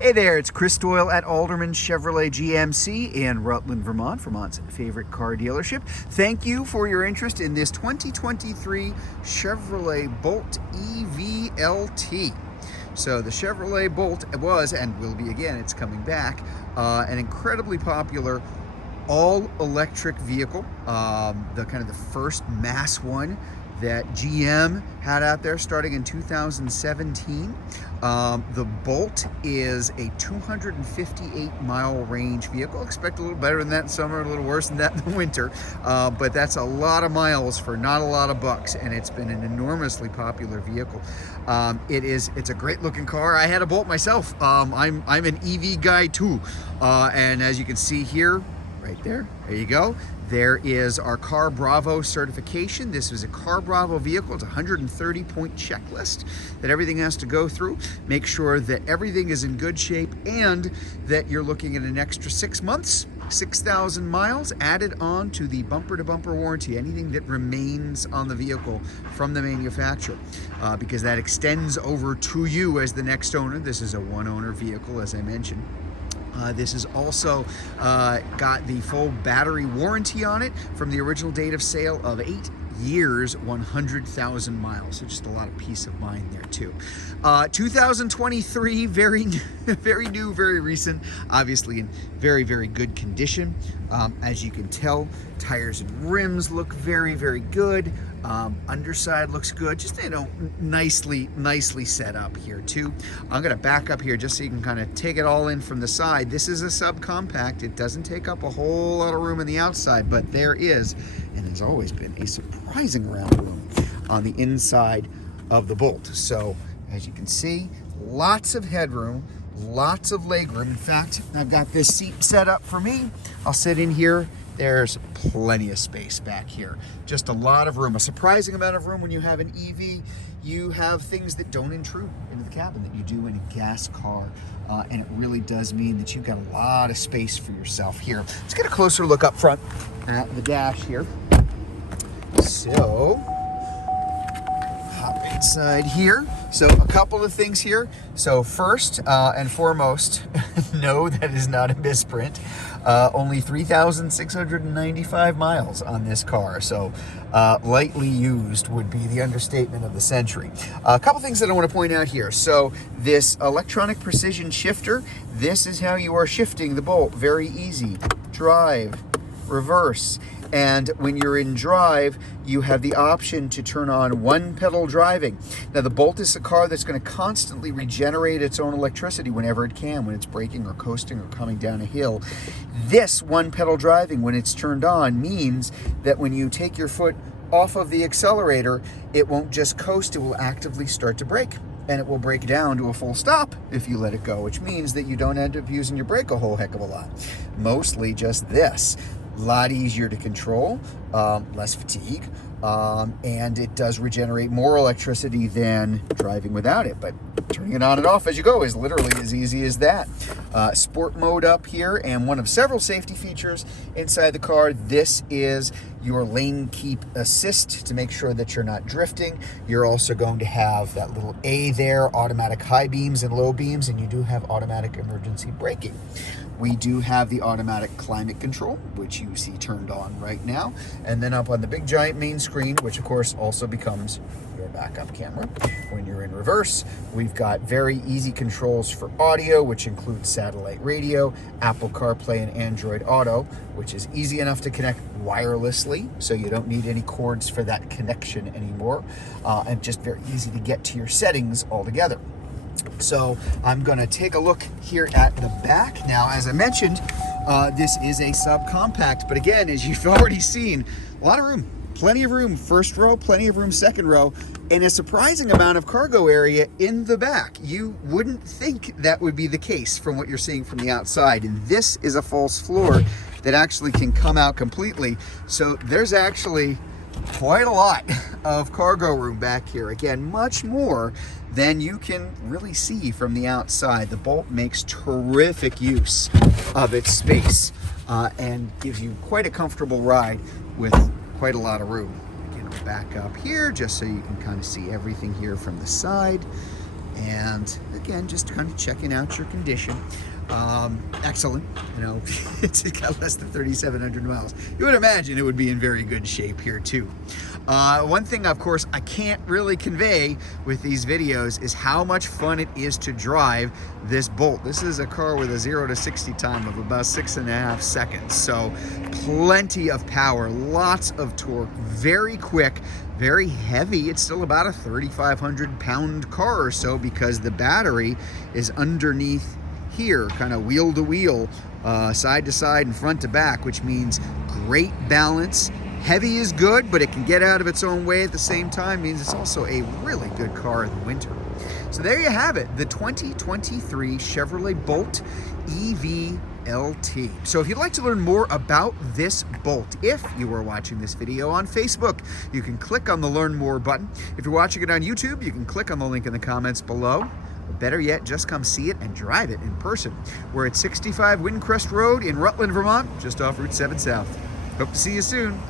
Hey there, it's Chris Doyle at Alderman Chevrolet GMC in Rutland, Vermont, Vermont's favorite car dealership. Thank you for your interest in this 2023 Chevrolet Bolt EV LT. So the Chevrolet Bolt was, and will be again, it's coming back, an incredibly popular all-electric vehicle, the kind of the first mass one that GM had out there starting in 2017. The Bolt is a 258-mile range vehicle. Expect a little better than that in summer, a little worse than that in the winter, but that's a lot of miles for not a lot of bucks, and it's been an enormously popular vehicle. It's a great looking car. I had a Bolt myself. I'm an EV guy too, and as you can see here, right there you go. There is our Car Bravo certification. This is a Car Bravo vehicle. It's a 130-point checklist that everything has to go through. Make sure that everything is in good shape and that you're looking at an extra 6 months, 6,000 miles added on to the bumper-to-bumper warranty, anything that remains on the vehicle from the manufacturer, because that extends over to you as the next owner. This is a one-owner vehicle, as I mentioned. This has also got the full battery warranty on it from the original date of sale of 8 years, 100,000 miles. So just a lot of peace of mind there too. 2023, very new, very recent, obviously in very, very good condition. As you can tell, tires and rims look very, very good. Underside looks good, just, you know, nicely set up here too. I'm gonna back up here just so you can kind of take it all in from the side. This is a subcompact. It doesn't take up a whole lot of room on the outside, but there is, and has always been, a surprising amount of room on the inside of the Bolt. So as you can see, lots of headroom, lots of legroom. In fact, I've got this seat set up for me. I'll sit in here. There's plenty of space back here. Just a lot of room, a surprising amount of room when you have an EV. You have things that don't intrude into the cabin that you do in a gas car. And it really does mean that you've got a lot of space for yourself here. Let's get a closer look up front at the dash here. So, hop inside here. So a couple of things here. So first and foremost, no, that is not a misprint. Only 3,695 miles on this car. So lightly used would be the understatement of the century. A couple things that I want to point out here. So this electronic precision shifter, this is how you are shifting the Bolt. Very easy. Drive, reverse. And when you're in drive, you have the option to turn on one pedal driving. Now the Bolt is a car that's going to constantly regenerate its own electricity whenever it can, when it's braking or coasting or coming down a hill. This one pedal driving, when it's turned on, means that when you take your foot off of the accelerator, it won't just coast, it will actively start to brake. And it will break down to a full stop if you let it go, which means that you don't end up using your brake a whole heck of a lot. Mostly just this. A lot easier to control, less fatigue, and it does regenerate more electricity than driving without it. But turning it on and off as you go is literally as easy as that. Sport mode up here, and one of several safety features inside the car. This is your lane keep assist to make sure that you're not drifting. You're also going to have that little A there, automatic high beams and low beams, and you do have automatic emergency braking. We do have the automatic climate control, which you see turned on right now. And then up on the big giant main screen, which of course also becomes your backup camera. When you're in reverse, we've got very easy controls for audio, which includes satellite radio, Apple CarPlay, and Android Auto, which is easy enough to connect wirelessly, so you don't need any cords for that connection anymore, and just very easy to get to your settings altogether. So I'm going to take a look here at the back. Now, as I mentioned, this is a subcompact, but again, as you've already seen, a lot of room, plenty of room, first row, plenty of room, second row, and a surprising amount of cargo area in the back. You wouldn't think that would be the case from what you're seeing from the outside, and this is a false floor that actually can come out completely. So there's actually quite a lot of cargo room back here. Again, much more than you can really see from the outside. The Bolt makes terrific use of its space and gives you quite a comfortable ride with quite a lot of room. Again, we'll back up here just so you can kind of see everything here from the side. And again, just kind of checking out your condition. Excellent. You know, it's got less than 3,700 miles. You would imagine it would be in very good shape here too. One thing, of course, I can't really convey with these videos is how much fun it is to drive this Bolt. This is a car with a 0 to 60 time of about 6.5 seconds. So plenty of power, lots of torque, very quick, very heavy. It's still about a 3,500 pound car or so because the battery is underneath here, kind of wheel to wheel, side to side and front to back, which means great balance. Heavy is good, but it can get out of its own way at the same time. Means it's also a really good car in the winter. So there you have it, the 2023 Chevrolet Bolt EV LT. So if you'd like to learn more about this Bolt, if you are watching this video on Facebook, you can click on the Learn More button. If you're watching it on YouTube, you can click on the link in the comments below. Better yet, just come see it and drive it in person. We're at 65 Windcrest Road in Rutland, Vermont, just off Route 7 South. Hope to see you soon.